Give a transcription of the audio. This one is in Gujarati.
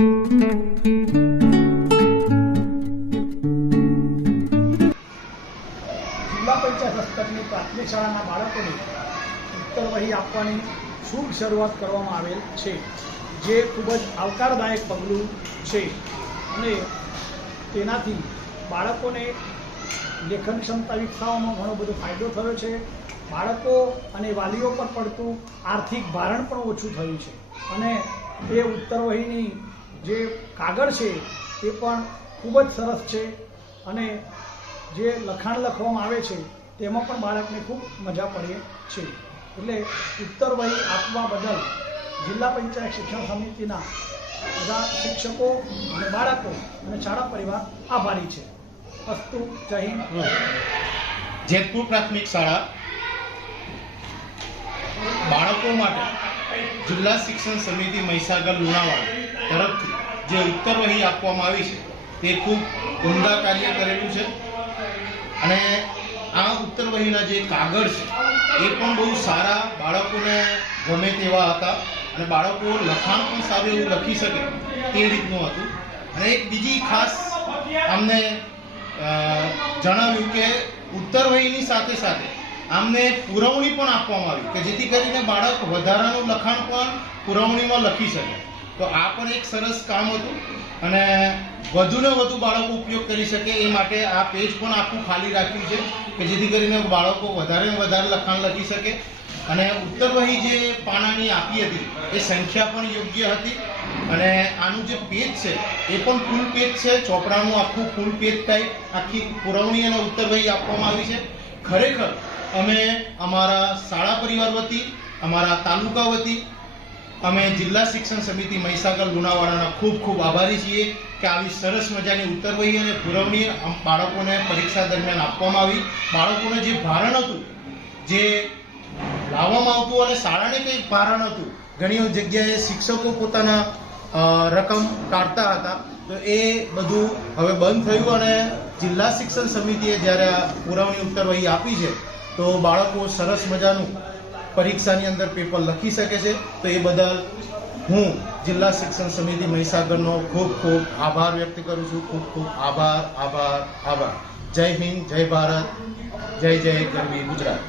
જિલ્લા પંચાયત હસ્તકની પ્રાથમિક શાળાના બાળકોને ઉત્તરવહી આપવાની શુભ શરૂઆત કરવામાં આવેલ છે, જે ખૂબ જ આવકારદાયક પગલું છે અને તેનાથી બાળકોને લેખન ક્ષમતા વિકસાવવામાં ઘણો બધો ફાયદો થયો છે. બાળકો અને વાલીઓ પર પડતું આર્થિક ભારણ પણ ઓછું થયું છે અને એ ઉત્તરવહીની જે કાગળ છે એ પણ ખૂબ જ સરસ છે અને જે લખાણ લખવામાં આવે છે તેમાં પણ બાળકને ખૂબ મજા પડે છે. એટલે ઉત્તરવહી આપવા બદલ જિલ્લા પંચાયત શિક્ષણ સમિતિના બધા શિક્ષકો અને બાળકો અને શાળા પરિવાર આભારી છે. અસ્તુ. જય હિન્દ. જેતપુર પ્રાથમિક શાળા બાળકો માટે જિલ્લા શિક્ષણ સમિતિ મહીસાગર લુણાવાડા તરફથી જે ઉત્તરવહી આપવામાં આવી છે તે ખૂબ ઉમદા કાર્ય કરેલું છે અને આ ઉત્તરવહીના જે કાગળ છે એ પણ બહુ સારા, બાળકોને ગમે તેવા હતા અને બાળકો લખાણ પણ સારું એવું લખી શકે તે રીતનું હતું. અને એક બીજી ખાસ અમને જણાવ્યું કે ઉત્તરવહીની સાથે સાથે આમને પુરવણી પણ આપવામાં આવી કે જેથી કરીને બાળક વધારાનું લખાણ પણ પુરવણીમાં લખી શકે. તો આ પણ એક સરસ કામ હતું અને વધુને વધુ બાળકો ઉપયોગ કરી શકે એ માટે આ પેજ પણ આખું ખાલી રાખ્યું છે કે જેથી કરીને બાળકો વધારે ને વધારે લખાણ લખી શકે. અને ઉત્તરવહી જે પાનાની આપી હતી એ સંખ્યા પણ યોગ્ય હતી અને આનું જે પેજ છે એ પણ ફૂલ પેજ છે, ચોપડાનું આખું ફૂલ પેજ ટાઈપ આખી પુરવણી અને ઉત્તરવહી આપવામાં આવી છે. ખરેખર અમે અમારા શાળા પરિવાર વતી, અમારા તાલુકા વતી અમે જિલ્લા શિક્ષણ સમિતિ મહીસાગર લુણાવાડાના ખૂબ ખૂબ આભારી છીએ કે આવી સરસ મજાની ઉત્તરવહી અને પુરવણી બાળકોને પરીક્ષા દરમિયાન આપવામાં આવી. બાળકોને જે ભારણ હતું, જે લાવવામાં આવતું અને શાળાને કંઈક ભારણ હતું, ઘણી જગ્યાએ શિક્ષકો પોતાના રકમ કાઢતા હતા, તો એ બધું હવે બંધ થયું અને જિલ્લા શિક્ષણ સમિતિએ જ્યારે આ પુરવણી ઉત્તરવહી આપી છે તો બાળકો સરસ મજાનું પરીક્ષાની અંદર પેપર લખી શકે છે. તો એ બદલ હું જિલ્લા શિક્ષણ સમિતિ મહીસાગરનો ખૂબ ખૂબ આભાર વ્યક્ત કરું છું. ખૂબ ખૂબ આભાર. જય હિન્દ, જય ભારત, જય જય ગરવી ગુજરાત.